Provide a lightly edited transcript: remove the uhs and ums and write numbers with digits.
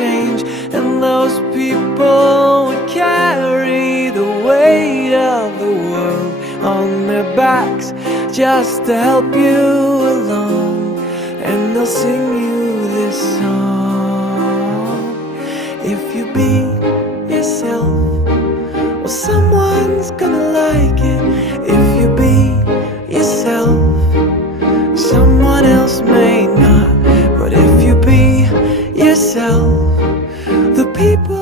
change, and those people would carry the weight of the world on their backs just to help you along. And they'll sing you this song: if you be yourself, well, someone's gonna like it. If you be yourself, someone else may not. But if you be yourself, the people